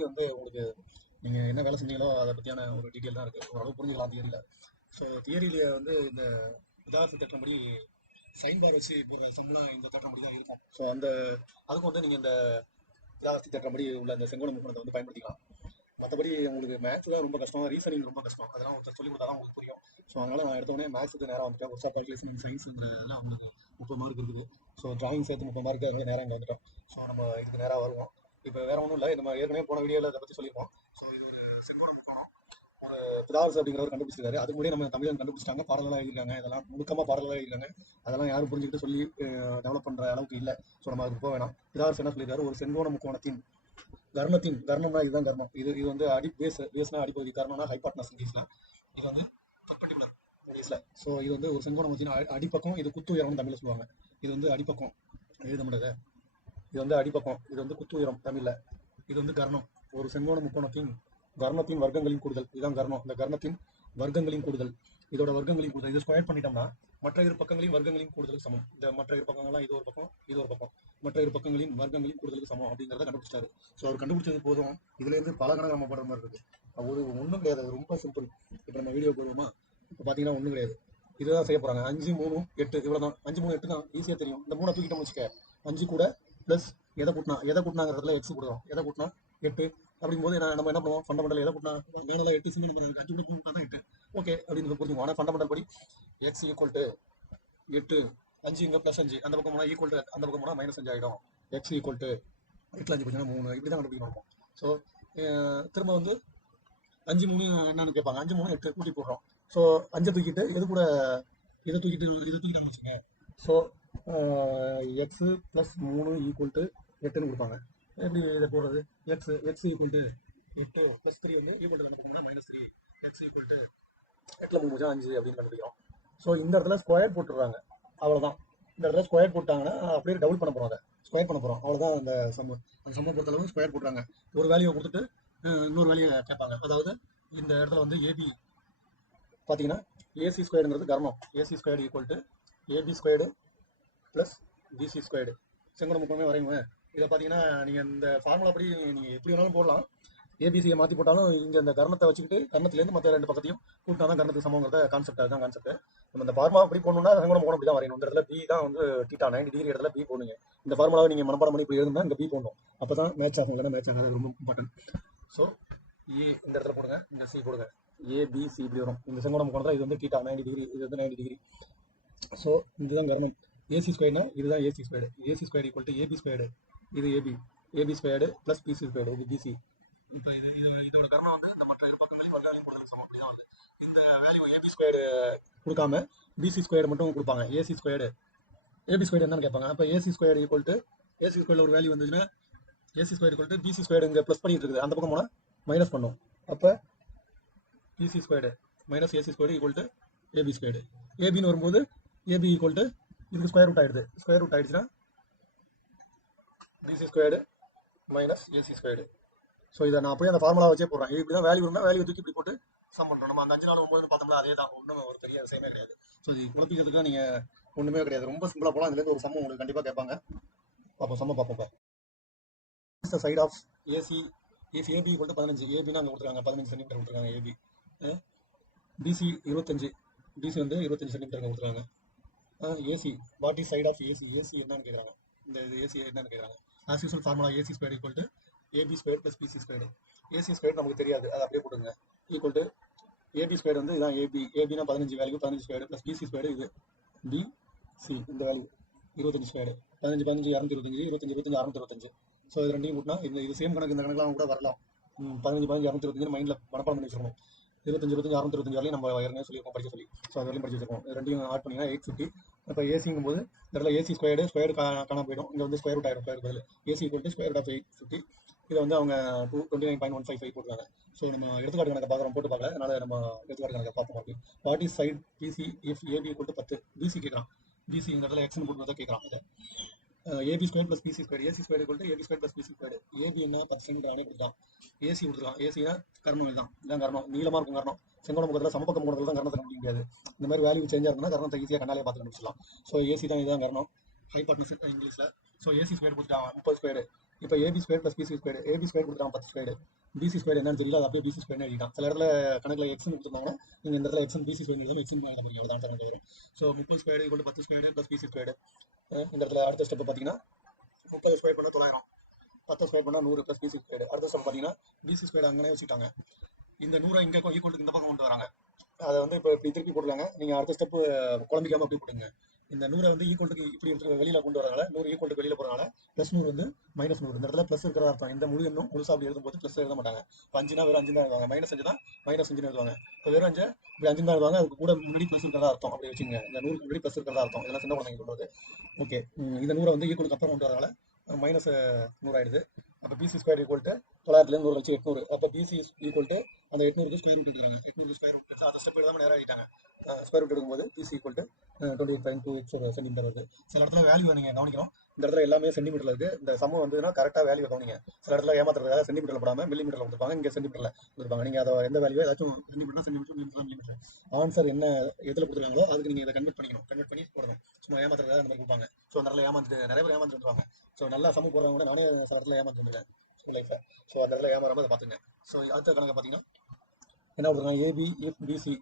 Theory வந்து உங்களுக்கு நீங்கள் என்ன வேலை செஞ்சீங்களோ அதை பற்றியான ஒரு டீட்டெயில் தான் இருக்குது, ஓரளவு புரிஞ்சுக்கலாம் தியரியில். ஸோ தியரியில வந்து இந்த உதாரண தேற்றப்படி சைன் பார் வச்சு போகிற சம்லாம் இந்த தேற்றப்படி தான் இருக்கும். ஸோ அதுக்கு வந்து நீங்கள் இந்த உதாரண தேற்றப்படி உள்ள இந்த செங்கோண முக்கோணத்தை வந்து பயன்படுத்திக்கலாம். மற்றபடி உங்களுக்கு மேத்ஸ் தான் ரொம்ப கஷ்டம், ரீசனிங் ரொம்ப கஷ்டம், அதெல்லாம் ஒருத்தர் சொல்லி கொடுத்தா தான் உங்களுக்கு புரியும். ஸோ அதனால் நான் எடுத்தோடனே மேத்ஸுக்கு நேராக வந்துட்டேன். ஒர்க் ஆஃப் கால்குலேஷன் அண்ட் சயின்ஸுங்கிறதுலாம் உங்களுக்கு 30 மார்க் இருக்குது. ஸோ டிராயிங் சேர்த்து 30 மார்க், அதனால நேராக இங்கே வந்துட்டோம். ஸோ நம்ம இதுக்கு நேராக வருவோம். இப்போ வேறு ஒன்றும் இல்லை, நம்ம ஏற்கனவே போன வீடியோவில் அதை பற்றி சொல்லியிருக்கோம். ஸோ இது ஒரு செங்கோண முக்கோணம், ஒரு பிதார்ஸ் அப்படிங்கிறவர் கண்டுபிடிச்சிருக்காரு. அதுக்கு முன்னாடி நம்ம தமிழன் கண்டுபிடிச்சிட்டாங்க, பாடல்களாக எழுதியிருக்காங்க, இதெல்லாம் நுணுக்கமாக பாடல்களாக எழுதியிருக்காங்க. அதெல்லாம் யாரும் புரிஞ்சுக்கிட்டு சொல்லி டெவலப் பண்ணுற அளவுக்கு இல்லை. ஸோ நம்ம அதுக்கு போக வேணாம். பிதார்ஸ் என்ன சொல்லியிருக்காரு, ஒரு செங்கோண முக்கோணத்தின் கர்ணம்னா இதுதான் கர்ணம். இது வந்து பேஸ்னா அடிப்பகுதி, கர்ணம்னா ஹைபாட்னஸ் இங்கிலீஷ்ல, இது வந்து பெர்பெண்டிகுலர் இங்கிலீஷ்ல. ஸோ இது வந்து ஒரு செங்கோணம் வச்சுன்னா அடிப்பக்கம், இது குத்து உயரம்னு தமிழ்ல சொல்லுவாங்க. இது வந்து அடிப்பக்கம் எழுத முடியாது, இது வந்து அடிப்பக்கம், இது வந்து குத்து உயரம் தமிழ்ல. இது வந்து கர்ணம். ஒரு செங்கோண முக்கோணத்தின் கர்ணத்தின் வர்க்கங்களின் கூடுதல், இதுதான் கர்ணம். இந்த கர்ணத்தின் வர்க்கங்களின் கூடுதல், இதோட வர்க்கங்களின் கூடுதல், இதை ஸ்கொயர் பண்ணிட்டோம்னா மற்ற இரு பக்கங்களின் வர்க்கங்களின் கூடுதலுக்கு சமம். இந்த மற்ற இரு பக்கங்கள்லாம் இது ஒரு பக்கம், இது ஒரு பக்கம், மற்ற இரு பக்கங்களின் வர்க்கங்களின் கூடுதலுக்கு சமம் அப்படிங்கிறத கண்டுபிடிச்சாரு. ஸோ அவர் கண்டுபிடிச்சது போதும், இதுலேருந்து பல கணக்கு நம்ம போடுற மாதிரி இருக்குது. ஒரு ஒன்றும் கிடையாது, ரொம்ப சிம்பிள். இப்போ நம்ம வீடியோ போடுவோமா, இப்போ பார்த்தீங்கன்னா ஒன்றும் கிடையாது, இதுதான் செய்ய போகிறாங்க. 5 3 8 இவ்வளோ தான். 5 3 8 தான், ஈஸியாக தெரியும். இந்த 3 தூக்கிட்டோம்னு வச்சுக்க, 5 கூட ப்ளஸ் எதை கூட்டினாங்கிறதுல எக்ஸ் கொடுக்குறோம், எதை கூட்டினா 8 அப்படிங்கும்போது நம்ம என்ன பண்ணுவோம், ஃபண்டமெண்டல் எதை கூட்டினா மேலே 8 சிம்பிள், நம்ம 5 கூட கூட்டினா தான் 8, ஓகே அப்படின்னு புரிஞ்சுக்குவோம். ஆனால் ஃபண்டமெண்டல் படி எக்ஸ் ஈக்குவல் டு 8, 5 இங்கே ப்ளஸ் 5, அந்த பக்கம் போனால் ஈக்குவல் டு, அந்த பக்கம் போனால் -5 ஆகிடும். எக்ஸ் ஈக்குவல் டு 8 5 போச்சுன்னா 3, இப்படி தான் கண்டுபிடிக்கணும். ஸோ திரும்ப வந்து 5 3 என்னன்னு கேட்பாங்க, 5 3 8 கூட்டி போடுறோம். ஸோ 5 தூக்கிட்டு இதை தூக்கிட்டு வச்சுக்கோங்க. So x plus 3 equal to 8ன்னு கொடுப்பாங்க. எப்படி இதை போடுறது, எக்ஸ் ஈக்குவல் டு 8 ப்ளஸ் 3 வந்து ஈக்குவல் டு கணக்கு போனால் -3, எக்ஸ் ஈக்குவல் டு 8 3 5 அப்படின்னு கண்டுபிடிக்கிறோம். ஸோ இந்த இடத்துல ஸ்கொயர் போட்டுடுறாங்க, அவ்வளோதான். இந்த இடத்துல ஸ்கொயர் போட்டாங்கன்னா அப்படியே டபுள் பண்ண போகிறோம், அதை ஸ்கொயர் பண்ண போகிறோம், அவ்வளோதான். அந்த சம்ம பொறுத்தளவு ஸ்கொயர் போட்டுறாங்க. ஒரு வேல்யூவை கொடுத்துட்டு இன்னொரு வேல்யூவை கேட்பாங்க. அதாவது இந்த இடத்துல வந்து ஏபி பார்த்தீங்கன்னா ஏசி ஸ்கொயர்டுங்கிறது கர்ணம். AC squared equal to AB squared plus BC squared. செங்கோண முக்கோணமே வரையுங்க. இதை பார்த்தீங்கன்னா நீங்கள் இந்த ஃபார்முலா படி நீங்கள் எப்படி வேணாலும் போடலாம். ஏபிசியை மாற்றி போட்டாலும் இங்கே இந்த கர்ணத்தை வச்சுக்கிட்டு கர்ணத்துலேருந்து மற்ற ரெண்டு பக்கத்தையும் கூட்டினா தான் கர்ணத்துக்கு சமங்கிறத கான்செப்ட், அதுதான் கான்செப்ட். நம்ம இந்த ஃபார்முலா அப்படி போடணும்னா செங்கோண முக்கோணம் அப்படி தான் வரையணும். இந்த இடத்துல பி தான் வந்து தீட்டா 90 டிகிரி இடத்துல பி போடுங்க. இந்த ஃபார்முலாவை நீங்கள் மனப்பாடம் பண்ணி இப்படி எழுதுனா இந்த பி போடணும், அப்போ தான் மேட்ச் ஆகும், இல்லைன்னா மேட்ச் ஆகாது. ரொம்ப இம்பார்ட்டன்ட். ஸோ ஏ இந்த இடத்துல போடுங்க, இந்த சி போடுங்க, ஏபிசி இப்படி வரும். இந்த செங்கோண முக்கோணம் தான் இது வந்து தீட்டா 90 டிகிரி, இது வந்து 90 டிகிரி. ஸோ இதுதான் கர்ணம். ஏசி ஸ்கொயர்னா இதுதான் AC squared. AC square equal to AB squared, இது AB, AB squared plus BC squared, இது பிசி. இப்போ இதோட கர்ணம் வந்து இந்த மற்ற பக்கங்களையும் வர்க்கங்களையும் கொடுத்து சமம், அப்படி தான் வந்து இந்த வேல்யூ ஏபி ஸ்கொயர்டு கொடுக்காம பிசி ஸ்கொயர்டு மட்டும் கொடுப்பாங்க. ஏசி ஸ்கொயர்டு ஏபி ஸ்கொயர்டு என்னன்னு கேட்பாங்க. அப்போ AC squared equal to AC ஸ்கொயர்டில் ஒரு வேல்யூ வந்துச்சுன்னா AC square equal to BC squared இங்கே ப்ளஸ் பண்ணிட்டு இருக்குது, அந்த பக்கம் போனால் மைனஸ் பண்ணும். அப்போ BC squared minus AC squared equal to AB squared. ஏபின்னு வரும்போது ஏபி ஈக்குவல் டு இதுக்கு ஸ்கொயர் ரூட் ஆகிடுது. ஸ்கொயர் ரூட் ஆகிடுச்சுன்னா BC squared minus AC squared. So இதை நான் அப்படியே அந்த ஃபார்முலா வச்சே போடுறேன். இப்படி தான் வேல்யூ இருந்தால் வேல்யூ தூக்கி இப்படி போட்டு சம் பண்ணுறோம். நம்ம அந்த 5 4 9 பார்த்தோம்ல, அதே தான், ஒன்றும் ஒரு பெரிய விஷயமே கிடையாது. ஸோ இது குழப்பிக்கிறதுக்கு நீங்கள் ஒன்றுமே கிடையாது, ரொம்ப சிம்பிளாக போகலாம். இதுலேருந்து ஒரு சம் உங்களுக்கு கண்டிப்பாக கேட்பாங்க. பார்ப்போம், சம்ம பார்ப்போம். இப்போ side of AC AB equal to 15, ஏபின்னு அங்கே கொடுத்துருக்காங்க 15 சென்டிமீட்டர் கொடுத்துருக்காங்க. ஏபி பிசி 25, பிசி வந்து 25 சென்டிமீட்டர் கொடுத்துருக்காங்க. AC what is side of AC, AC என்னன்னு கேட்குறாங்க. இந்த இது ஏசி என்னன்னு கேட்குறாங்க. As usual formula AC square equal to AB square plus BC square. AC square நமக்கு தெரியாது, அதை அப்படியே போட்டுங்க. ஈக்குவல் டு ஏபி ஸ்கொயர் வந்து இதான் ஏபி, ஏபினா 15 value 15 square plus BC square, இது பிசி இந்த வேல்யூ 25 ஸ்கொயர். 15 15 225, 25 25 625. ஸோ இது ரெண்டையும் கூட்டினா இது சேம் கணக்கு, இந்த கணக்கெலாம் கூட வரலாம். 15 15 225 மைண்டில் மனப்பாடம் பண்ணி வச்சிருக்கணும். 25 25 625 வரையும் நம்ம ஏற்கனவே சொல்லியிருக்கோம், படிக்க சொல்லி. ஸோ அது வரையும் படிச்சு வச்சிருக்கோம். ரெண்டையும் ஆட் பண்ணிங்கன்னா 850. இப்போ ஏசிங்கும் போது இந்த இடத்துல ஏசி ஸ்கொயர்டு காணாம போயிடும், இங்கே வந்து ஸ்கொயர் ரூட் ஆயிடும். ஸ்கொயர் பதில் AC equal to square root of 850. இதை வந்து அவங்க 229.155 போட்டுருக்காங்க. ஸோ நம்ம எடுத்துக்காட்டு கணக்கை பார்க்குறோம், போட்டு பார்க்கல, அதனால நம்ம எடுத்துக்காட்டு கணக்கை பார்ப்போம். அப்படி what is side BC if AB equal to 10, BC கேட்குறான். பிசி இந்த இடத்துல எக்ஸ்னு போட்டு தான் கேட்குறான். இதை AB square plus BC square, AC square equal to AB square plus BC square. AB என்ன 10 சென்டிமீட்டர் அவனே கொடுத்தான். ஏசி கொடுத்துருக்கான். ஏசினா கர்ணம், இதுதான் கர்ணம், நீளமாக இருக்கும் கர்ணம். செங்கோண முக்கத்தில் சமபக்க முக்கத்தில் தான் கர்ணத்தை கண்டுபிடிக்க முடியாது. இந்த மாதிரி வேல்யூ சேஞ்சாக இருந்தால் கர்ணத்தை ஈஸியாக கண்ணாலே பார்த்து கண்டுபிடிச்சிடலாம். ஸோ ஏசி தான், இதுதான் கர்ணம், ஹைபாட்னஸ் இங்கிலீஷில். ஸோ ஏசி ஸ்கொயர் கொடுத்துட்டான் 30 ஸ்கொயர். இப்போ AB square plus BC square, AB square கொடுத்துட்டான் 10 ஸ்கொயர், பிசி ஸ்கொயர் என்னன்னு தெரியல, அது அப்படியே பிசி ஸ்கொயர் எழுதிட்டான். சில இடத்துல கணக்கில் எக்ஸ்னு கொடுத்துருந்தாங்கன்னா நீங்கள் இந்த இடத்துல எக்ஸ்னு பிசி ஸ்கொயர் எழுதும், எக்ஸ்னு எழுத முடியும், அதான் கணக்கு வரும். So 30 square equal 10 square plus BC square. இந்த இடத்துல அடுத்த ஸ்டெப் பார்த்தீங்கன்னா 30 ஸ்கொயர் பண்ணால் 900, 10 ஸ்கொயர் பண்ணால் 100 ப்ளஸ் பிசி ஸ்கொயர். அடுத்த ஸ்டெப் பார்த்தீங்கன்னா பிசி ஸ்கொயர் அங்கே வச்சுட்டாங்க. இந்த 100 இங்கே ஈக்குவல் இந்த பக்கம் கொண்டு வராங்க. அதை வந்து இப்போ இப்படி திருப்பி போட்டுருக்காங்க. நீங்கள் அடுத்த ஸ்டெப்பு குழம்பிக்காமல் அப்படி போட்டுங்க. இந்த 100 வந்து ஈக்குவலுக்கு இப்படி இருக்கிற வெளியில் கொண்டு வரனால 100 ஈக்குவலுக்கு வெளியில் போகிறனால ப்ளஸ் 100 வந்து மைனஸ் 100. இந்த இடத்துல ப்ளஸ் இருக்கிறதா அர்த்தம். இந்த முழு எண்ணும் முழுசாக அப்படி எழுதும்போது ப்ளஸ் எழுத மாட்டாங்க. இப்போ 5னா வெறும் 5 தான் எழுதுவாங்க, மைனஸ் 5 தான் மைனஸ் 5 எழுதுவாங்க. இப்போ வெறும் 5 இப்படி 5 தான் எழுதுவாங்க, அதுக்கு கூட முன்னாடி ப்ளஸ் இருக்கிறதா அர்த்தம். அப்படி வச்சுங்க, இந்த 100க்கு முன்னாடி ப்ளஸ் இருக்கிறதா அர்த்தம். இதெல்லாம் சின்ன குழந்தைங்க சொல்றது. ஓகே, இந்த 100 வந்து ஈக்குவலுக்கு அப்புறம் கொண்டு வரனால மைனஸ் 100 ஆயிடுது. அப்போ பிசி ஸ்கொயர் ஈக்குவல் டு 900 100 வச்சு 800. அப்போ பிசி ஈக்குவல் டு அந்த 800க்கு ஸ்கொயர் ரூட் எடுக்கிறாங்க. 800 ஸ்கொயர் ரூட் அந்த ஸ்டெப் எழுதாமல் நேராக ஆகிட்டாங்க. ஸ்கொயர் ரூட் எடுக்கும்போது பிசி ஈக்குவல் டு 28.2 சென்டிமீட்டர் வருது. சில இடத்துல வேல்யூ நீங்கள் கவனிக்கணும். இந்த இடத்துல எல்லாமே சென்டிமீட்டர்ல இருக்குது. இந்த சமம் வந்ததுன்னா கரெக்டாக வேல்யூ கவனிங்க. சில இடத்துல ஏமாத்துறதுக்காக சென்டிமீட்டர்ல போடாமல் மில்லிமீட்டர்ல கொடுத்துருப்பாங்க, இங்கே சென்டிமீட்டர்ல கொடுத்துருப்பாங்க. நீங்கள் அதை எந்த வேல்யூ ஏதாச்சும் சென்டிமீட்டர் ஆன்சர் என்ன எதில் கொடுத்துருக்காங்களோ அதுக்கு நீங்கள் இதை கன்வெர்ட் பண்ணிக்கணும். கன்வெர்ட் பண்ணி போடணும். சும்மா ஏமாத்துறதுக்காக அந்த மாதிரி கொடுப்பாங்க. ஸோ நிறைய ஏமாந்துட்டு நிறைய பேர் ஏமாந்துட்டு வந்துருவாங்க. ஸோ நல்லா சமம் போடுறவங்க கூட நானே சில இடத்துல ஏமாந்து வந்துருக்கேன் ஸ்கூல் லைஃப்பில். ஸோ அந்த இடத்துல ஏமாறாமல் அதை பார்த்துங்க. ஸோ அடுத்த கணக்கு பார்த்தீங்கன்னா என்ன கொடுத்துருக்காங்க, ஏபி எஃப் பிசி,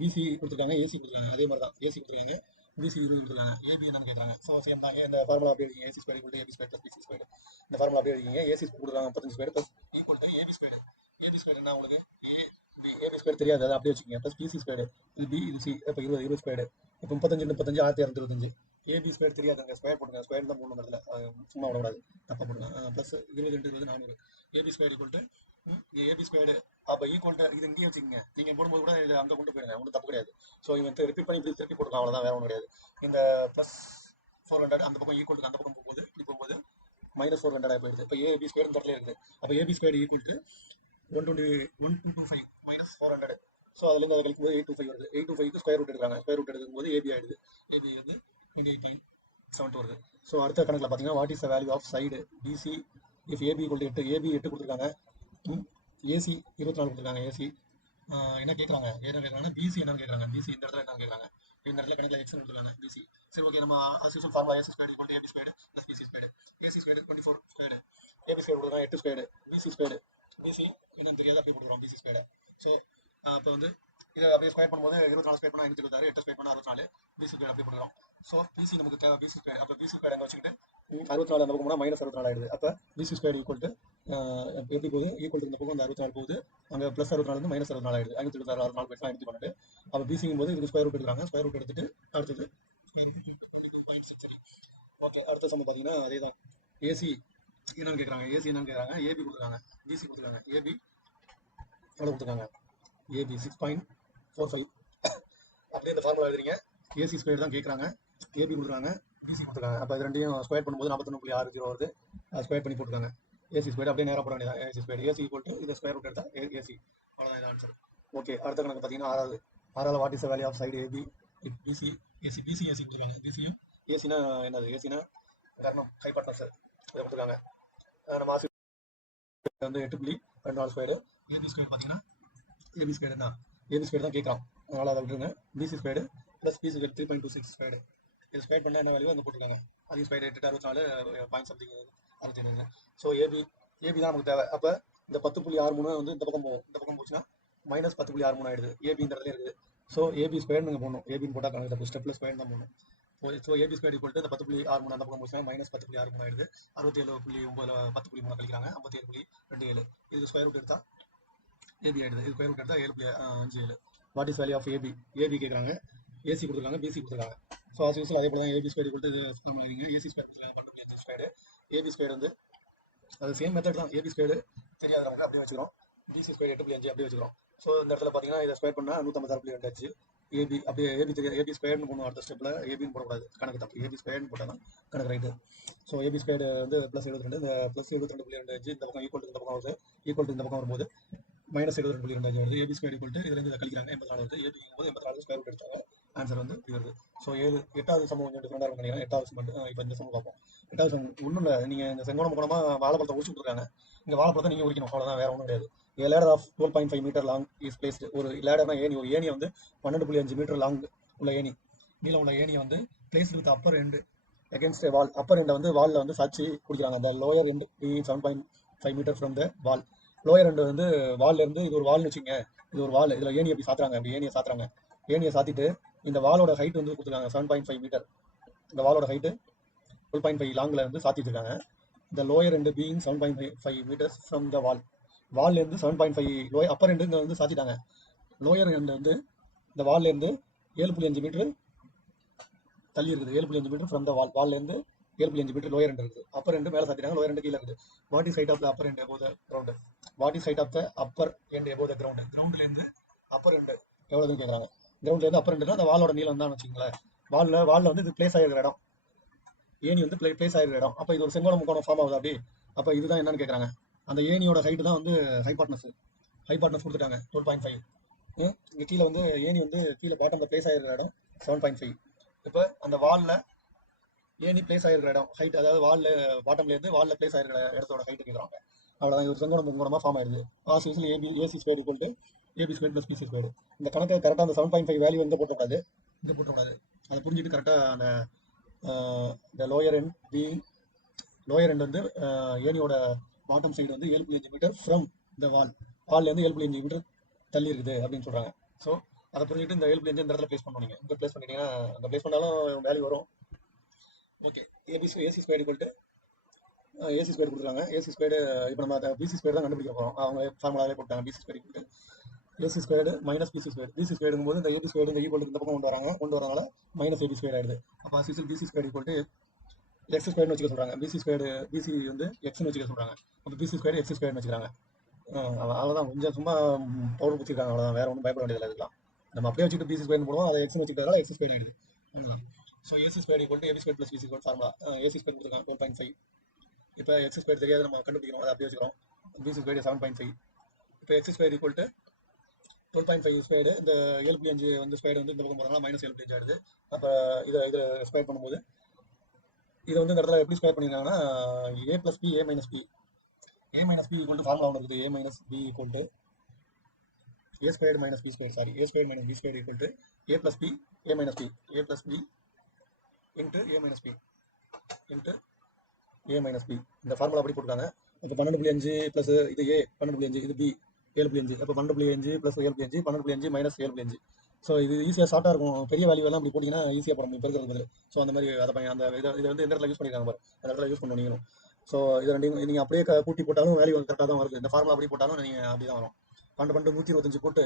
பிசி கொடுத்துருக்காங்க, ஏசி கொடுத்துருக்காங்க. அதே மாதிரி தான் ஏசி கொடுத்துருக்காங்க, பிசி இது கொடுத்துருக்காங்க. ஏபி என்னன்னு கேட்குறாங்க. ஸோ சேம் தான். இந்த ஃபார்முலா அப்படியே எழுதிங்க. AC square equal AB square plus BC square. இந்த ஃபார்முலா அப்படியே எழுதிங்க. ஏசி கொடுத்துருக்காங்க 35 square plus equal to AB square. AB square என்ன உங்களுக்கு ஏபி ஸ்கொயர் தெரியாது, அதை அப்படியே வச்சுக்கோங்க. ப்ளஸ் பிசி ஸ்கொயர், இது பி இது சி. இப்போ 20 ஸ்கொயர். இப்போ 35 35 1225. ஏபி ஸ்கொயர் தெரியாது, அங்கே ஸ்கொயர் போட்டுங்க. ஸ்கொயர் தான் போடணும் இடத்துல, சும்மா விடக்கூடாது, தப்பாக போடுங்க. Plus 20 20 400. AB square equal to AB square. அப்போ ஈக்குவல் டு இது இங்கேயே வச்சுக்கோங்க. நீங்கள் போடும்போது கூட இது அங்கே கொண்டு போயிடுங்க, ஒன்றும் தப்பு கிடையாது. ஸோ இவன் ரிப்பீட் பண்ணி இப்படி திருப்பி போட்டுக்கலாம், அவ்வளோதான், வேற ஒன்றும் கிடையாது. இந்த ப்ளஸ் 400 அந்த பக்கம் ஈக்குவல் டு அந்த பக்கம் போகும்போது இப்படி போகும்போது மைனஸ் 400 போயிடுது. இப்போ ஏபி ஸ்கொயர் இந்த இடத்துல இருக்குது. அப்போ AB square equal to 125 minus 400. So அதுலேருந்து அதை கழிக்கும்போது 825 வருது. 825க்கு ஸ்கொயர் ரூட் எடுக்கிறாங்க. ஸ்கொயர் ரூட் எடுக்கும்போது ஏபி ஆயிடுது. ஏபி வந்து 28.7 வருது. ஸோ அடுத்த கணக்கில் பார்த்தீங்கன்னா what is the value of side BC if AB equal to 8. AB 8 கொடுத்துருக்காங்க, ஏசி 24 கொடுத்துருக்காங்க. ஏசி என்ன கேட்குறாங்க, என்ன கேட்குறாங்கன்னா பிசி என்னன்னு கேட்குறாங்க. பிசி இந்த இடத்துல என்னன்னு கேட்குறாங்க. இந்த இடத்துல கணக்கில் எக்ஸ் கொடுத்துருக்காங்க பிசி. சரி, ஓகே, நம்ம அசியூஷன் formula AC square equal to AB square plus BC square. AC square 24 square, AB square கொடுக்குறாங்க 8 ஸ்கொயர், பிசி ஸ்கொயர் பிசி என்னன்னு தெரியாது, அப்படியே கொடுக்குறோம் பிசி ஸ்கொயர். ஸோ இப்போ வந்து இதை அப்படியே ஸ்கொயர் பண்ணும்போது 24 ஸ்கொயர் பண்ணால் 526, 8 ஸ்கொயர் பண்ணால் 64, பிசி ஸ்கொயர் அப்படி பண்ணுறோம். ஸோ பிசி நமக்கு தேவை பிசி ஸ்கொயர். அப்போ பிசி ஸ்கொயர் அங்கே வச்சுக்கிட்டு 64 அந்த பக்கம் மைனஸ் 64 ஆயிடுது. அப்போ பிசி ஸ்கொயர் ஈக்குவல் டு எப்படி போகுது, ஈக்குவல் டு இந்த பக்கம் அந்த 64 போகுது, அங்கே ப்ளஸ் 64 வந்து மைனஸ் 64 ஆயிடுது. 526 64 போயிட்டு 512. அப்போ பிசிங்கும் போது இதுக்கு ஸ்கொயர் ரூட் எடுக்கிறாங்க. ஸ்கொயர் ரூட் எடுத்துட்டு அடுத்தது 22.6. ஓகே, அடுத்த சம்ம பார்த்தீங்கன்னா அதே தான். ஏசி என்னன்னு கேட்குறாங்க. ஏசி என்னன்னு கேட்குறாங்க. ஏபி கொடுத்துருக்காங்க, பிசி கொடுத்துருக்காங்க. ஏபி எவ்வளோ கொடுத்துருக்காங்க, ஏபி 6.45. அப்படியே இந்த ஃபார்முலா எழுதுறீங்க. ஏசி ஸ்கொயர் தான் கேட்குறாங்க, ஏபி கொடுக்குறாங்க, பிசி கொடுத்துருக்காங்க. அப்போ இது ரெண்டையும் ஸ்கொயர் பண்ணும்போது 41.60 வருது. ஸ்கொயர் பண்ணி போட்டுருக்காங்க. ஏசி ஸ்கொயர் அப்படியே நேராக போட வேண்டியதான். AC square AC equal to இதை ஸ்கொயர் ரூட் எடுத்தால் ஏசி. அவ்வளோதான் இது ஆன்சர். ஓகே, அடுத்த கணக்கு பார்த்தீங்கன்னா ஆறாவது what is the value of side AB if BC AC. BC AC கொடுத்துருக்காங்க. பிசியும் ஏசினா என்னது, ஏசினா கர்ணம் ஹைபாட்னஸ் இதை கொடுத்துருக்காங்க. நம்ம ஆசி வந்து 8.24 ஸ்கொயர். ஏபி ஸ்கொயர் பார்த்தீங்கன்னா ஏபி ஸ்கொயர் என்ன, ஏபி ஸ்கொயர் தான் கேட்குறான், அதனால் அதை விட்டுருங்க. BC square plus BC square 3.26 square. இது ஸ்கொயர் பண்ணால் என்ன வேல்யூ அங்கே போட்டுருக்காங்க. அது square 864 point something 65. So AB தான் நமக்கு தேவை. அப்போ இந்த 10.63 வந்து இந்த பக்கம் போகும். இந்த பக்கம் போச்சுன்னா மைனஸ் 10.63 ஆயிடுது. ஏபி இந்த இடத்துல இருக்குது. ஸோ ஏபி ஸ்கொயர் நீங்கள் போடணும். ஏபின்னு போட்டால் கணக்கு ஸ்டெப்பில் ஸ்கொயர் தான் போடணும். So AB square equal to இந்த 10.63 அந்த பக்கம் போச்சுன்னா மைனஸ் 10.63 ஆயிடுது. 67.9 10.3 கழிக்கிறாங்க, 57.27. இது ஸ்கொயர் ரூட் எடுத்தால் ஏபி ஆயிடுது. இது ஸ்கொயர் ரூட் எடுத்தால் 7.57. What is value of AB. AB கேட்குறாங்க, ஏசி கொடுத்துருக்காங்க, பிசி கொடுத்துருக்காங்க. ஸோ ஆஸ் யூஸ்வல் அதே போல தான் AB square equal to AC square கொடுத்துருக்காங்க ஸ்கொயர். ஏபி ஸ்கொயர் வந்து அது சேம் மெத்தட் தான். ஏபி ஸ்கொயர் தெரியாது நமக்கு, அப்படியே வச்சுக்கிறோம். பிசி ஸ்கொயர் 8.5 அப்படியே வச்சுக்கிறோம். ஸோ இந்த இடத்துல பார்த்தீங்கன்னா இதை ஸ்கொயர் பண்ணால் 156.2. ஏபி அப்படியே ஏபி தெரியாது, ஏபி ஸ்கொயர்னு போடணும். அடுத்த ஸ்டெப்பில் ஏபின்னு போடக்கூடாது, கணக்கு தப்பு. ஏபி ஸ்கொயர்னு போட்டால் தான் கணக்கு ரைட்டு. ஸோ ஏபி ஸ்கொயர் வந்து ப்ளஸ் 72, இந்த ப்ளஸ் 72.25 இந்த பக்கம் ஈக்குவல் டு இந்த பக்கம் வருது. ஈக்குவல் டு இந்த பக்கம் வரும்போது மைனஸ் 72.25 வருது. ஏபி ஸ்கொயர் ஈக்குவல் டு இதுலேருந்து கழிக்கிறாங்க 84 வருது. ஏபி போது 84 ஸ்கொயர் ரூட் எடுத்தாங்க, ஆன்சர் வந்து இப்படி வருது. ஸோ 8வது சமம் கொஞ்சம் டிஃப்ரெண்டாக இருக்கும் நினைக்கிறேன். 8வது சமம் இப்போ இந்த சமம் பார்ப்போம். 8வது சமம் ஒன்றும் இல்லை, நீங்கள் இந்த செங்கோணம் மூலமாக வாழைப்பழத்தை உரிச்சு கொடுத்துருக்காங்க. இங்கே வாழைப்பழத்தை நீங்கள் உரிக்கணும், அவ்வளோதான், வேறு ஒன்றும் கிடையாது. A ladder of 12.5 metre long is placed. ஒரு லேடர்னா ஏணி, ஒரு ஏணியை வந்து 12.5 மீட்டர் லாங் உள்ள ஏணி, நீளம் உள்ள ஏணியை வந்து placed with upper end against wall upper எண்டை வந்து வாலில் வந்து சாட்சி குடிக்கிறாங்க. அந்த lower end be 7.5 metre from the wall. Lower end வந்து வால்ல இருந்து இது ஒரு வால்னு வச்சுங்க, இது ஒரு வால், இதில் ஏணி அப்படி சாத்துறாங்க, அப்படி ஏணியை சாத்துறாங்க. ஏணியை சாத்திட்டு இந்த வாலோட ஹைட் வந்து கொடுத்துருக்காங்க 7.5 மீட்டர். இந்த வாலோட ஹைட்டு 12.5 லாங்கில் வந்து சாத்திட்டு இருக்காங்க. இந்த lower end being 7.5 metres from the wall. வால்லேருந்து 7.5 லோயர் அப்பர் எண்டு இங்கே வந்து சாத்திட்டாங்க. லோயர் எண்டு வந்து இந்த வால்லேருந்து 7.5 மீட்டர் தள்ளி இருக்குது. 7.5 மீட்டர் ஃப்ரம் த வால். வால்லேருந்து 7.5 மீட்டர் லோயர் எண்ட் இருக்குது. அப்பர் எண்டு மேலே சாத்திட்டாங்க, லோயர் எண்டு கீழே இருக்குது. What is height of the upper end above the ground? What is height of the upper end above the ground? கிரவுண்ட்லேருந்து upper end எவ்வளோன்னு கேட்குறாங்க. கிரவுண்ட்லேருந்து அப்பர் எண்டுனா அந்த வாலோட நீளம் தான் வச்சுக்கோங்களேன். வாலில் வந்து இது பிளேஸ் ஆகிருக்கிற இடம், ஏணி வந்து பிளேஸ் ஆகிருக்கிற இடம். அப்போ இது ஒரு செங்கோண முக்கோணம் ஃபார்ம் ஆகுது அப்படி. அப்போ இதுதான் என்னன்னு கேட்குறாங்க. அந்த ஏணியோட ஹைட்டு தான் வந்து ஹைபாட்னஸ் கொடுத்துட்டாங்க 12.5. இங்கே கீழே வந்து ஏணி வந்து கீழே பாட்டமில் பிளேஸ் ஆகிருக்கிற இடம் 7.5. இப்போ அந்த வாலில் ஏணி பிளேஸ் ஆகிருக்கிற இடம் ஹைட், அதாவது பாட்டம்லேருந்து வாலில் பிளேஸ் ஆகிருக்கிற இடத்தோட ஹைட்டு கேட்குறாங்க. அவ்வளோதான், இது செங்கோணம் முக்கோணமாக ஃபார்ம் ஆயிடுது. As usual AC square equal to AB square plus BC square. இந்த கணக்கை கரெக்டாக அந்த 7.5 வேல்யூ எங்கே போட்டக்கூடாது, இங்கே போட்டக்கூடாது. அதை புரிஞ்சுட்டு கரெக்டாக அந்த இந்த லோயர் எண்ட் வந்து ஏணியோட பாட்டம் சைடு வந்து 7.5 மீட்டர் ஃப்ரம் த வால்லேருந்து 7.5 மீட்டர் தள்ளி இருக்குது அப்படின்னு சொல்கிறாங்க. ஸோ அதை புரிஞ்சுட்டு இந்த 7.5 இந்த இடத்துல ப்ளேஸ் பண்ணுவோம். நீங்கள் இங்கே ப்ளேஸ் பண்ணிட்டீங்கன்னா அங்கே ப்ளேஸ் பண்ணாலும் வேல்யூ வரும். Okay, AC square equal to AC square கொடுத்துருக்காங்க. ஏசி ஸ்கொயர் இப்போ நம்ம பிசி ஸ்கொயர் தான் கண்டுபிடிக்க போகிறோம். அவங்க ஃபார்முலாவே போட்டாங்க. BC square equal to AC square minus BC square. பிசி ஸ்கொயருங்கும் போது இந்த ஏபி ஸ்கொயர் இந்த ஈக்குவல் இந்த பக்கம் கொண்டு வரனால மைனஸ் ஏபி ஸ்கொயர் ஆயிடுது. அப்போ அசிசில் BC square equal to x ஸ்கொயர்னு வச்சுக்க சொல்கிறாங்க. பிசி வந்து எக்ஸ்னு வச்சுக்க சொல்கிறாங்க. அப்போ பிசி ஸ்கொயர் எக்ஸ் ஸ்கொயர்னு வச்சுக்கிறாங்க. அவ்வளோதான், கொஞ்சம் சும்மா பவர் வச்சுருக்காங்க, அவ்வளோதான், வேற ஒன்றும் பயப்பட வேண்டியதில்லை. இதுதான் நம்ம அப்படியே வச்சுட்டு பிசி ஸ்கொயர் போடுவோம், அதை எக்ஸ்னு வச்சுக்கிறதால எக்ஸ் ஸ்கொயர் ஆயிடுது. அவ்வளோதான். So AC square equal to AB square plus BC square formula. AC square கொடுத்துருக்காங்க 12.5. இப்போ எக்ஸ் ஸ்கொயர் தெரியாது, நம்ம கண்டுபிடிக்கிறோம், அதை அப்படியே வச்சுக்கிறோம். PC square 7.5. இப்போ X square equal to 12.5 square. இந்த 7.5 வந்து ஸ்கொயர் வந்து இந்த பக்கம் போகிறதுனால மைனஸ் 7.5 ஆயிடுது. அப்போ இதை ஸ்கொயர் பண்ணும்போது இதை வந்து இந்த இடத்துல எப்படி ஸ்கொயர் பண்ணியிருக்காங்கன்னா A plus B A minus B. A minus B equal to formula ஒன்று இருக்குது. A minus B equal to A square minus B square, sorry, A square minus B square equal to A plus B A minus B, A plus B into A minus B into A minus B. இந்த formula அப்படி போட்டுருக்காங்க. இப்போ 12.5 plus இது ஏ 12.5, இது B 7.5. அப்போ 12.5 plus 7.5 12.5 minus 7.5. So இது ஈஸியாக ஷார்ட்டாக இருக்கும். பெரிய வேல்யூ எல்லாம் அப்படி போட்டிங்கன்னா ஈஸியாக போட முடியும் பெருக்கிறது பதில். ஸோ அந்த மாதிரி அதை அந்த இதை வந்து எந்த இடத்துல யூஸ் பண்ணியிருக்காங்க பாரு, அந்த இடத்துல யூஸ் பண்ணணும் நீங்களும். ஸோ இதை நீங்கள் அப்படியே கூட்டி போட்டாலும் வேல்யூ கரெக்டாக தான் வருது. இந்த ஃபார்முலா அப்படி போட்டாலும் நீங்கள் அப்படி தான் வரும். 125 போட்டு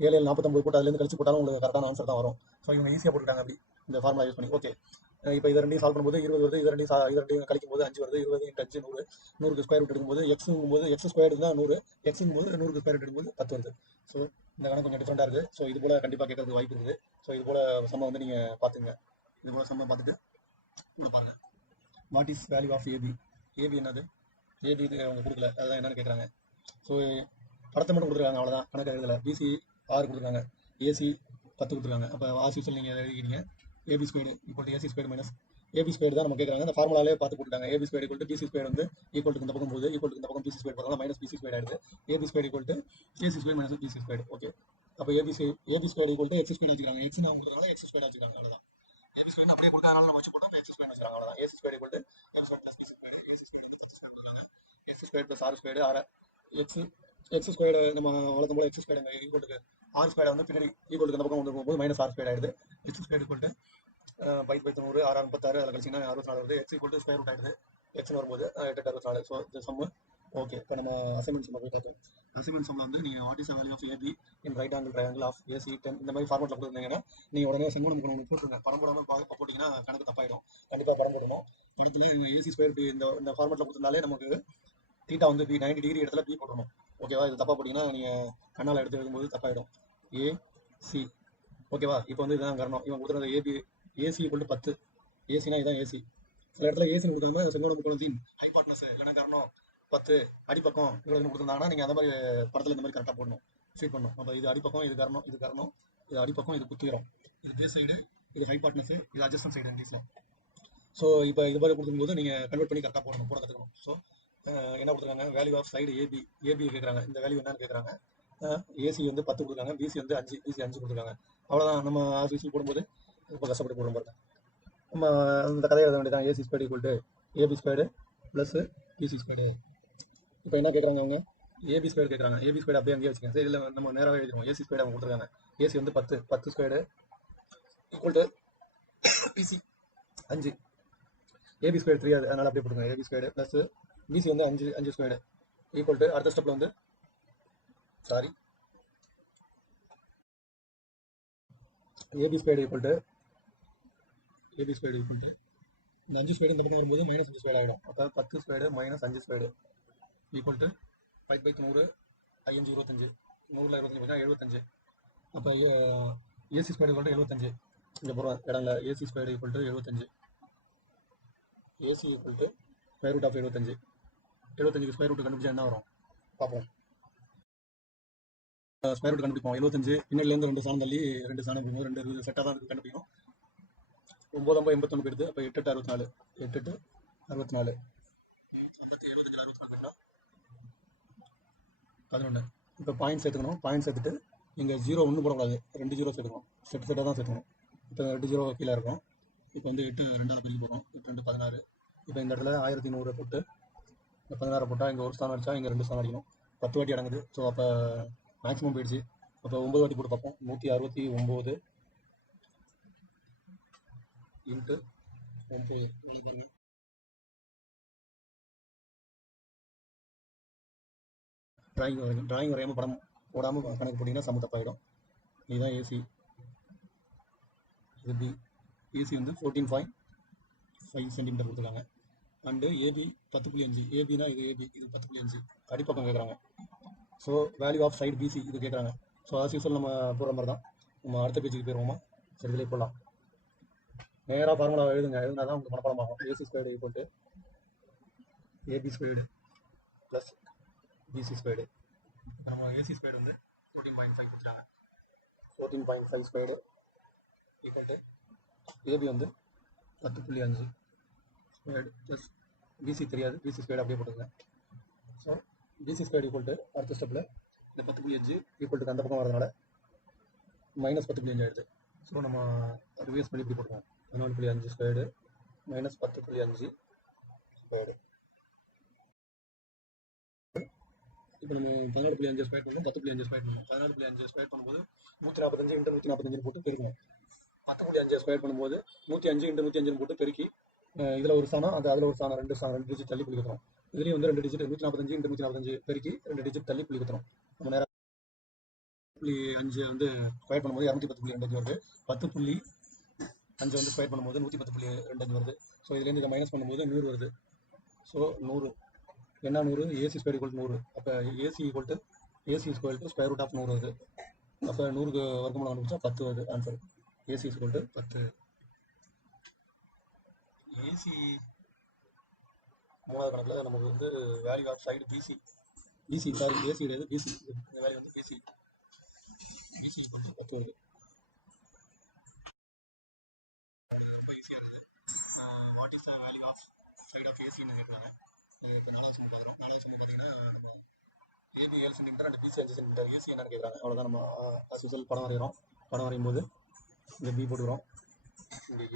7 49 போட்டு அதுலேருந்து கழிச்சு போட்டாலும் உங்களுக்கு கரெக்டான ஆன்சர் தான் வரும். ஸோ இவங்க ஈஸியாக போட்டுட்டாங்க அப்படி இந்த ஃபார்முலா யூஸ் பண்ணி. ஓகே, இப்போ இது ரெண்டையும் சால்வ் பண்ணும்போது 20 வருது, இது ரெண்டையும் கழிக்கும் போது 5 வருது. 20 × 5 100. 100க்கு ஸ்கொயர் ரூட் எடுக்கும்போது எக்ஸ் ஸ்கொயர் இருந்தால் 100, எக்ஸுங்கும் போது 100க்கு ஸ்கொயர் ரூட் எடுக்கும்போது 10 வருது. ஸோ இந்த கணக்கு கொஞ்சம் டிஃப்ரெண்டாக இருக்குது. ஸோ இது போல் கண்டிப்பாக கேட்கறதுக்கு வாய்ப்பு இருக்குது. ஸோ இது போல் சம்ம வந்து நீங்கள் பார்த்துங்க. இது போல் சம்ம பார்த்துட்டு பாருங்க. What is value of AB? AB என்னது? ஏபி அவங்க கொடுக்கல, அதுதான் என்னன்னு கேட்குறாங்க. ஸோ படத்தை மட்டும் கொடுத்துருக்காங்க, அவ்வளோதான், கணக்கு எழுதலை. பிசி 6 கொடுத்துருக்காங்க, ஏசி 10 கொடுத்துருக்காங்க. அப்போ ஆஸ் நீங்கள் எழுதிக்கிறீங்க AB square equal AC square minus AB square தான் நம்ம கேட்குறாங்க. அந்த ஃபார்முலாவே பார்த்து போட்டுட்டாங்க. AB square equal to BC square வந்து ஈக்குவல் டு இந்த பக்கம் போகுது, ஈக்குவல் டு இந்த பக்கம் பிசி ஸ்கொயர் போகிறதால மைனஸ் பிசி ஸ்கொயர் ஆயிடுது. AB square equal to AC square minus BC square. Okay, அப்போ AB square equal to X square வச்சுக்கிறாங்க. எக்ஸ் அவங்க கொடுத்தனால எக்ஸ் ஸ்கொயர் வச்சுக்கிறாங்க, அவ்வளோதான். ஏபி ஸ்கொயர் அப்படியே கொடுத்தனால நம்ம வச்சு போட்டோம், எக்ஸ் ஸ்கொயர் வச்சுக்கிறாங்க, அவ்வளோதான். AC square equal to X square plus B square. AC square வந்து 10 ஸ்கொயர் கொடுத்தாங்க. X square plus R square, R X square நம்ம வழக்கம் போல X square equal to R square வந்து பின்னாடி ஈக்குவல் டு இந்த பக்கம் வந்து போகும்போது மைனஸ் ஆர் ஸ்கொயர் ஆயிடுது. எக்ஸ் ஸ்கொயர் ஈக்குவல் டு 5/90 6 36 அதில் கழிச்சிங்கன்னா 64 வருது. X equal to square root ஆயிடுது எக்ஸ்னு வரும்போது 8 64. ஸோ இந்த சம்மு ஓகே. இப்போ நம்ம அசைன்மெண்ட் சம்ம போயிட்டு அசைன்மெண்ட் சம்மில் வந்து நீங்கள் what is value of AB in right angle triangle of AC 10 இந்த மாதிரி ஃபார்மெட்டில் கொடுத்துருந்தீங்கன்னா நீங்கள் உடனே செங்கோணம் ஒன்று போட்டுருங்க. படம் போடாமல் போட்டிங்கன்னா கணக்கு தப்பாயிடும். கண்டிப்பாக படம் போடணும். படத்தில் ஏசி ஸ்கொயர் பி இந்த ஃபார்மெட்டில் கொடுத்துருந்தாலே நமக்கு தீட்டா வந்து பி 90 டிகிரி இடத்துல பி போடணும். ஓகேவா? இது தப்பாக போட்டிங்கன்னா நீங்கள் கண்ணால் எடுத்து எழுதும்போது தப்பாயிடும். ஏசி ஓகேவா? இப்போ வந்து இதுதான் காரணம். இவன் கொடுத்துருந்த ஏசி ஈக்குவல் டு 10. ஏசினா இதான் ஏசி. சில இடத்துல ஏசின்னு கொடுக்காம செங்கோண முக்கோணத்தின் ஹைபாட்னஸ் இல்லைனா காரணம் 10 அடிப்பக்கம் இவ்வளோ கொடுத்துருந்தாங்கன்னா நீங்கள் அந்த மாதிரி படத்தில் இந்த மாதிரி கரெக்டாக போடணும், ஃபீட் பண்ணணும். அப்போ இது அடிப்பக்கம், இது காரணம், இது காரணம், இது அடிப்பக்கம், இது குத்திரம், இது பேஸ் சைடு, இது ஹைபாட்னஸ், இது அட்ஜஸ்டன் சைடு இங்கிலீஷில். ஸோ இப்போ இது மாதிரி கொடுக்கும்போது நீங்கள் கன்வெர்ட் பண்ணி கரெக்டாக போடணும், போட கற்றுக்கணும். ஸோ என்ன கொடுத்துருக்காங்க? வேல்யூ ஆஃப் சைடு ஏபி கேட்குறாங்க. இந்த வேல்யூ என்னன்னு கேட்குறாங்க. ஏசி வந்து 10 கொடுத்துருக்காங்க, பிசி வந்து 5, பிசி 5 கொடுத்துருக்காங்க. அவ்வளோதான். நம்ம ஆஃபீஸில் போடும்போது ரொம்ப கஷ்டப்பட்டு போடும் பாருங்க. நம்ம அந்த கதையை எழுத வேண்டியதான். AC square equal to AB squared plus BC squared. இப்போ என்ன கேட்குறாங்க அவங்க? ஏபி ஸ்கொயர் கேட்குறாங்க. ஏபி ஸ்கொயர் அப்படியே அங்கேயே வச்சுக்கோங்க. சரி, இல்லை நம்ம நேராகவே எழுதிடுவோம். ஏசி ஸ்கொயர் அவங்க கொடுத்துருக்காங்க. ஏசி வந்து 10 squared equal to BC 5. AB square 3 அதனால அப்படியே போட்டுருங்க. ஏபி ஸ்கொயர்டு ப்ளஸ் பிசி வந்து 5 ஸ்கொயர்டு ஈக்குவல் டு அடுத்த ஸ்டெப்பில் வந்து sorry AB square equal to இந்த 5 ஸ்கொயர் இந்த பக்கம் வரும்போது -5 ஸ்கொயர் ஆகிடும். அப்போ 10 ஸ்கொயர்டு -5 ஸ்கொயர்டு ஈக்குவல் டு 5/100 5 25 100ல் 25 பார்த்தா 75. அப்போ ஏசி ஸ்கொயர் ஈக்குவல் டு 75. இங்கே போகிறோம் இடம்ல AC square equal to 75. AC equal to square root of 75. 75க்கு ஸ்கொயர் ரூட் கண்டுபிடிச்சா என்ன வரும் பார்ப்போம். ஸ்கொயர் ரூட் கண்டுபிடிப்போம். 75 பின்னாடிலேருந்து 2 சாணம் தள்ளி 2 சாணம் போகும்போது 2 செட்டாக தான் கண்டுபிடிக்கும். 9 81 போயிடுது. அப்போ 8 8 64 8 8 64 75 64 11. இப்போ பாயிண்ட் சேர்த்துக்கணும். பாயிண்ட் சேர்த்துட்டு இங்கே 0 ஒன்று போடக்கூடாது, 2 0 சேர்த்துக்கணும். செட்டாக தான் சேர்த்துக்கணும். இப்போ 2 0 கீழே இருக்கும். இப்போ வந்து 8 2ஆல் பெருக்கி போடுறோம். 8 2 16. இப்போ இந்த இடத்துல 1100 போட்டு இந்த 16 போட்டால் இங்கே ஒரு ஸ்தானம் அடிச்சா இங்கே 2 ஸ்தானம் அடிக்கணும். 10 வாட்டி அடங்குது. ஸோ அப்போ மேக்ஸிமம் போயிடுச்சு. அப்போ 9 வாட்டி போட்டு பார்ப்போம். 169 இன்ட்டு 9 பாருங்க. டிராயிங் வரையாமல் படம் போடாமல் கணக்கு போட்டிங்கன்னா சம தப்பாயிடும். இதுதான் ஏசி. இது பி. ஏசி வந்து 14.5 சென்டிமீட்டர் கொடுத்துருக்காங்க. And AB 10.5. ஏபினா இது ஏபி, இது 10.5. அடிப்பக்கம் கேட்குறாங்க. So value of side BC இது கேட்குறாங்க. ஸோ ஆஸ் யூஸ்வல் நம்ம போகிற மாதிரி தான். நம்ம அடுத்த பேஜுக்கு போயிடுவோமா? சரி, இதிலே போடலாம். நேராக ஃபார்முலா எழுதுங்க. எழுதுனா தான் உங்களுக்கு மனப்பாடம் ஆகும். AC squared equal to AB squared plus BC squared. நம்ம ஏசி ஸ்கொயர்டு வந்து 14.5 கொடுத்தாங்க. 14.5 ஸ்கொயர்டு ஈக்குவல் டு ஏபி வந்து 10.5 ஸ்கொயர்டு ப்ளஸ் பிசி தெரியாது, பிசி ஸ்கொயர்டு அப்படியே போட்டுங்க. So PC squared equal to அடுத்த ஸ்டெப்பில் இந்த 10.5 ஈக்குவல் டு அந்த பக்கம் வரதுனால -10.5 ஆகிடுது. ஸோ நம்ம ரிவைஸ் பண்ணி இப்படி போட்டுருவோம். 14.5 ஸ்கொயர்டு -10.5 ஸ்கொயர்டு. இப்போ நம்ம 14.5 ஸ்கொயர் பண்ணணும், 10.5 ஸ்கொயர் பண்ணணும். 14.5 ஸ்கொயர் பண்ணும்போது 145 × 145 போட்டு பெருக்கணும். 10.5 ஸ்கொயர் பண்ணும்போது 105 × 105 போட்டு பெருக்கி இதில் ஒரு சாணம் அதில் ஒரு சாணம் 2 டிஜிட் தள்ளி புள்ளி குத்துறோம். இதுலேயும் வந்து 2 டிஜிட் 145 × 145 பெருக்கி 2 டிஜிட் தள்ளி புள்ளி குத்துறோம். நம்ம நேரம் 5 வந்து ஸ்கொயர் பண்ணும்போது 210.25 வருது. 10.5 வந்து ஸ்கொயர் பண்ணும்போது 110.25 வருது. ஸோ இதுலேருந்து இதை மைனஸ் பண்ணும்போது 100 வருது. ஸோ 100 என்ன 100? AC square equal to 100. அப்போ AC equal to AC square to square root of 100 வருது. அப்போ 100க்கு வர்க்கமூலம் கண்டுபிடிச்சா 10 வருது answer. AC equal to 10. AC மூணாவது கணக்கில் நமக்கு வந்து value of side BC sorry AC கிடையாது பிசி. இந்த வேல்யூ வந்து பிசி ஈக்குவல் டு 10 வருது. What is the value of side of ஏசின்னு கேட்குறாங்க. இப்போ 4வது சம் பார்க்குறோம். 4வது சம் பார்த்தீங்கன்னா நம்ம AB 7 centimetre and BC 5 centimetre. AC என்னன்னு கேட்குறாங்க. அவ்வளோதான். நம்ம அசுசல் படம் வரைகிறோம். படம் வரையும் போது இங்கே பி போட்டுக்கிறோம். இங்கே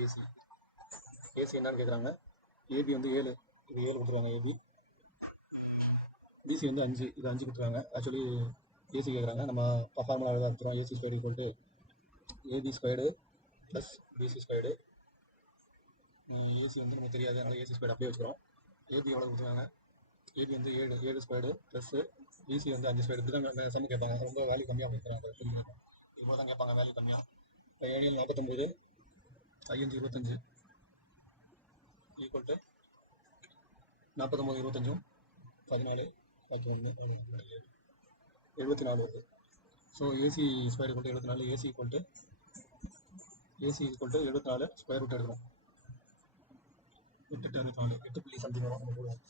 ஏசி என்னன்னு கேட்குறாங்க. ஏபி வந்து 7, இது 7 கொடுத்துருவாங்க. ஏபி பிசி வந்து 5, இது 5 கொடுத்துருவாங்க. ஆக்சுவலி ஏசி கேட்குறாங்க. நம்ம ஃபார்முலா எழுத ஆரம்பிச்சிடும். AC square equal to AB squared plus BC squared. AC வந்து நமக்கு தெரியாது, அதனால் ஏசி ஸ்கொயர்டு அப்படியே வச்சுக்கிறோம். ஏபி எவ்வளோ கொடுத்துருவாங்க? ஏபி வந்து 7 ஸ்கொயர்டு ப்ளஸ் பிசி வந்து 5 ஸ்கொயர்டு. இப்படி தான் சம் கேட்பாங்க. ரொம்ப வேல்யூ கம்மியாக கொடுக்குறாங்க. இப்போ தான் கேட்பாங்க வேல்யூ கம்மியாக. 7 49 5 25 ஈக்குவல் டு 49 25 14 11 74 வருது. So AC square equal to 74. AC equal to 74 square root எடுக்கணும். 8 64 8 சம்திங் வரும்.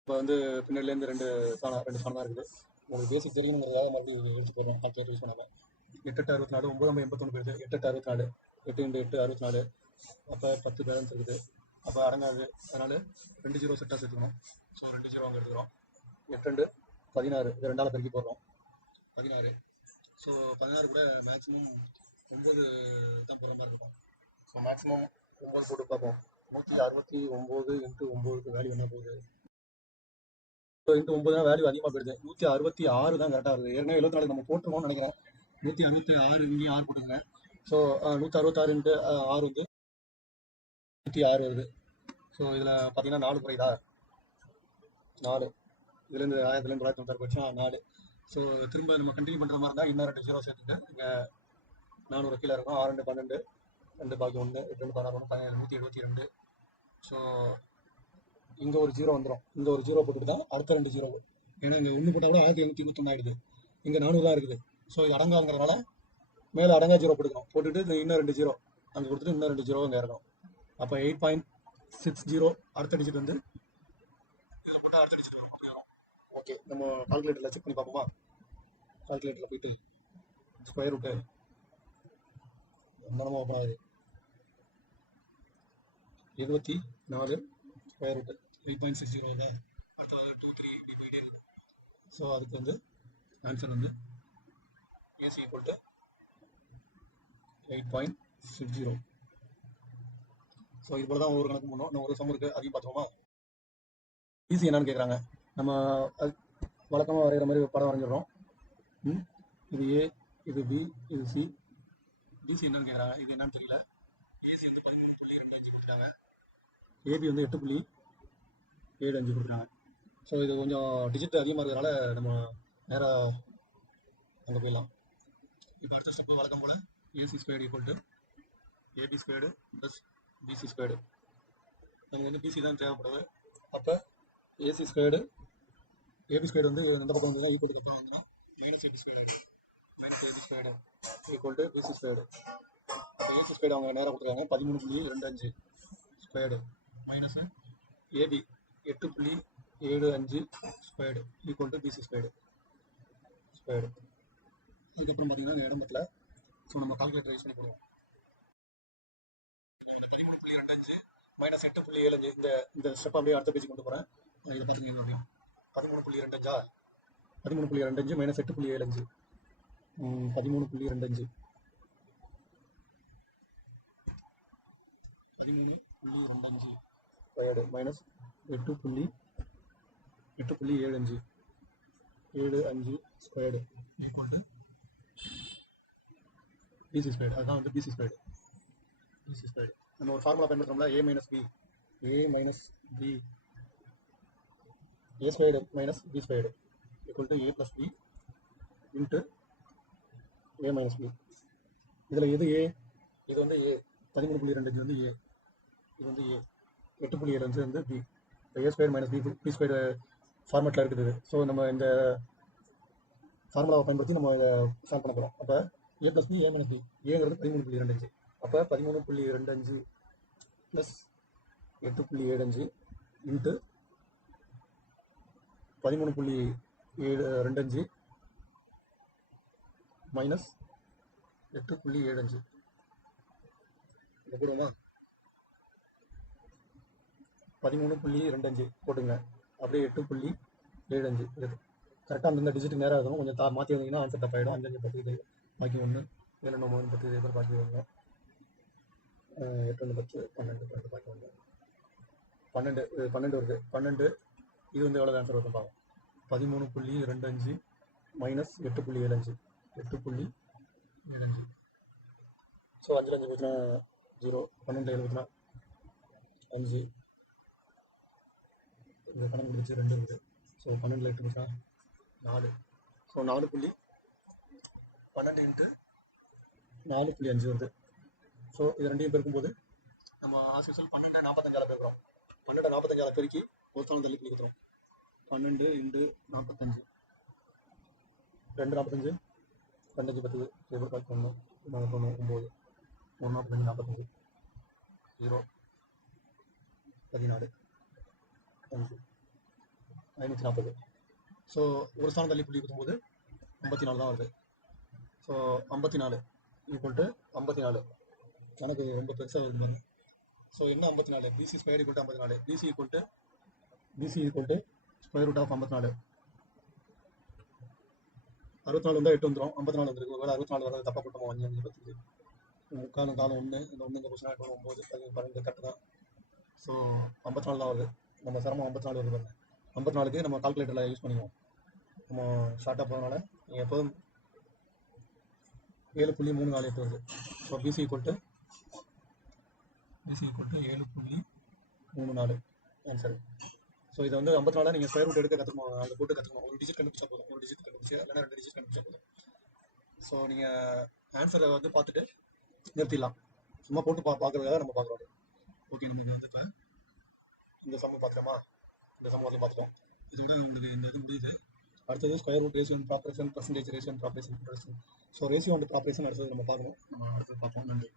இப்போ வந்து பின்னாடிலேருந்து 2 சாணம் தான் இருக்குது. உங்களுக்கு பேசிக் தெரியுங்கிறதாக மறுபடியும் எடுத்து போடுறேன். கால்குலேட் யூஸ் பண்ணாமல் 8 8 64 9 81 போயிடுது. 8 8 64 8 × 8 64. அப்போ 10 பேலன்ஸ் இருக்குது. அப்போ அடங்காது. அதனால் 2 0 செட்டாக சேர்த்துக்கணும். ஸோ 2 0 அங்கே எடுத்துக்கிறோம். 8 2 16 இது 2ஆல் பெருக்கி போடுறோம். 16. ஸோ 16 கூட மேக்ஸிமம் 9 தான் போகிற மாதிரி இருக்கும். ஸோ மேக்ஸிமம் 9 போட்டு பார்ப்போம். 169 இன்ட்டு 9க்கு வேல்யூ என்ன போகுது? இன்ட்டு 9 தான் வேல்யூ அதிகமாக போயிடுது. 166 தான் கரெக்டாக இருக்குது. ஏற்கனவே 74 நம்ம போட்டுருவோம்னு நினைக்கிறேன். 166 இங்கேயும் 6 போட்டுங்க. ஸோ 166 இன்ட்டு 6 வந்து 106 வருது. ஸோ இதில் பார்த்தீங்கன்னா 4 குறையுதா? 4 இதுலேருந்து 1996 போச்சுன்னா 4. ஸோ திரும்ப நம்ம கண்டினியூ பண்ணுற மாதிரி இருந்தால் இன்னும் 2 ஜீரோ சேர்த்துட்டு இங்கே 400 கீழே இருக்கும். 6 2 12 2 பாக்கி 1 8 2 16 1 172. ஸோ இங்கே ஒரு ஜீரோ வந்துடும். இங்கே ஒரு ஜீரோ போட்டுட்டு தான் அடுத்த 2 ஜீரோ. ஏன்னா இங்கே 1 போட்டால் கூட 1821 ஆயிடுது. இங்கே 400 தான் இருக்குது. ஸோ இது அடங்காங்கிறதுனால மேலே அடங்கா ஜீரோ போட்டுக்கணும். போட்டுட்டு இன்னும் 2 ஜீரோ அங்கே கொடுத்துட்டு இன்னும் 2 ஜீரோ அங்கே இருக்கணும். அப்போ 8.60 அடுத்த டிஜிட் வந்து அடுத்த டிஜிட் வரும். ஓகே, நம்ம கால்குலேட்டரில் செக் பண்ணி பார்ப்போமா? கால்குலேட்டரில் போயிட்டு ஸ்கொயர் ரூட்டு என்னமோ ஓப்பன் ஆகுது. 74 ஸ்கொயர் ரூட்டு 8.60 வந்து அடுத்த 2 3 இப்படி போயிட்டே இருக்குது. ஸோ அதுக்கு வந்து ஆன்சர் வந்து ஏசி ஈக்குவல் டு 8.60. ஸோ இது போல தான் ஒவ்வொரு கணக்கு பண்ணோம். இன்னும் ஒரு சம் இருக்குது, அதையும் பார்த்துக்கோமா? ஈஸி என்னன்னு கேட்குறாங்க. நம்ம வழக்கமாக வரைகிற மாதிரி படம் வரைஞ்சிடறோம். இது ஏ, இது பி, இது சி. பிசி என்னன்னு கேட்குறாங்க. இது என்னன்னு தெரியல. ஏசி வந்து 13.25 கொடுத்துருக்காங்க. ஏபி வந்து 8.75 கொடுக்குறாங்க. ஸோ இது கொஞ்சம் டிஜிட் அதிகமாக இருக்கிறதுனால நம்ம நேராக அங்கே போயிடலாம். இப்போ அடுத்த ஸ்டெப்பு வழக்கம் போல் AC squared equal to AB squared plus BC squared. நமக்கு வந்து பிசி தான் தேவைப்படுது. அப்போ ஏசி ஸ்கொயர்டு ஏபி ஸ்கொயர்டு வந்து இந்த பக்கம் வந்து ஈக்குவல் டு பக்கம் வந்து minus AB squared minus AB squared equal to BC squared. அப்போ ஏசி ஸ்கொயர்டு அவங்க நேராக கொடுத்துருக்காங்க 13.25 squared minus AB 8.75 squared equal to BC squared. அதுக்கப்புறம் பார்த்தீங்கன்னா இந்த இடம் பத்தல. ஸோ நம்ம கால்குலேட்டர் யூஸ் பண்ணி போடுவோம். 13.25 மைனஸ் 8.75 இந்த ஸ்டெப் அப்படியே அடுத்த பேஜ் கொண்டு போகிறேன். இதை பார்த்துங்க. அப்படியும் 13.25 13.25 minus 8.75 13.25 squared minus 8.75 squared equal to BC squared. அதுதான் வந்து பிசி ஸ்கொயர்டு. நம்ம ஒரு ஃபார்முலா பயன்படுத்துறோம்ல, A minus B A squared minus B squared equal to A plus B into A minus B. இதில் எது ஏ? இது வந்து ஏ. 13.25 வந்து ஏ. இது வந்து ஏ. 8.75 வந்து பி. இப்போ ஏ ஸ்கொயர் மைனஸ் பி ஸ்கொயர் ஃபார்மேட்டில் இருக்குது. ஸோ நம்ம இந்த ஃபார்முலாவை பயன்படுத்தி நம்ம இதை சால்வ் பண்ண போகிறோம். அப்போ ஏ plus B A minus B. ஏங்கிறது 13.25. அப்போ 13.25 ப்ளஸ் 8.75 இன்ட்டு 13.25 மைனஸ் 8.75 போடுவோமா? 13.25 போட்டுங்க. அப்படியே 8.75 இது கரெக்டாக அந்தந்த டிஜிட் நேராக இருக்கணும். கொஞ்சம் மாற்றி வந்தீங்கன்னா ஆன்சர் தப்பாயிடும். 5 10 இது பாக்கி 1 7 9 10 இதே பேர் பாக்கி வருங்க. 8 1 10 12 12 பாக்கி 1 12 வருது. 12 இது வந்து எவ்வளோ ஆன்சர் வருது பாருங்க. 13.25 மைனஸ் 8.75 8.75. ஸோ 5 5 போச்சுன்னா 0. 12 எழுபதுனா 5. இந்த கணக்கு முடிச்சு 2 இருக்குது. ஸோ 12 8 போச்சுன்னா 4. ஸோ 4.12 இன்ட்டு 4.5 வருது. ஸோ இது ரெண்டையும் பெருக்கும்போது நம்ம ஆஸ் யூசுவல் 12 45 பெருக்கிறோம். 12 45 பெருக்கி ஒரு தாளம் தள்ளி கொடுக்குறோம். 12 இன்ட்டு 45 2 45 2 10 1 1 9 9 45 45 0 14 5 540. ஸோ ஒரு ஸ்தானம் தள்ளி புள்ளி கொடுக்கும்போது 54 தான் வருது. So 54 equal to 54. கணக்கு ரொம்ப பெருசாக வருது பாருங்க. ஸோ என்ன 54? BC square equal to 54. BC equal to square root of 54. 64 வந்தால் 8 வந்துடும். 54 வந்துருக்கு. ஒரு வேளை 64 வரது தப்பாக போட்டோம். 5 5 10 முக்காலும் காலம் 1 இந்த 1 இந்த கொஸ்டின் 9 12 கரெக்டு தான். ஸோ 54 தான் வருது. நம்ம சிரமம் 54 வருது பாருங்க. 54க்கு நம்ம கால்குலேட்டரில் யூஸ் பண்ணிக்குவோம். நம்ம ஷார்ட்டாக போகிறதுனால நீங்கள் எப்போதும் 7.34 வருது. So BC equal to 7.34 answer. So இதை வந்து 54 நீங்கள் ஸ்கொயர் ரூட் எடுக்க கற்றுக்கணும், அதை போட்டு கற்றுக்கணும். ஒரு டிஜிட் கண்டுபிடிச்சா போதும், ஒரு டிஜிட் கண்டுபிடிச்சா இல்லைன்னா 2 டிஜிட் கண்டுபிடிச்சா போதும். ஸோ நீங்கள் ஆன்சரை வந்து பார்த்துட்டு நிறுத்திடலாம். சும்மா போட்டு பார்க்குறதுக்காக நம்ம பார்க்குறோம். ஓகே, நம்ம வந்து இப்போ இந்த சம்மு பார்த்துக்கோமா, இந்த சம்மு வந்து பார்த்துட்டோம். இதோட உங்களுக்கு இந்த இது முடியுது. அடுத்தது square root ratio and proportion, percentage ratio and proportion. So ratio and proportion அடுத்தது நம்ம பார்க்கணும். நம்ம அடுத்தது பார்ப்போம். நன்றி.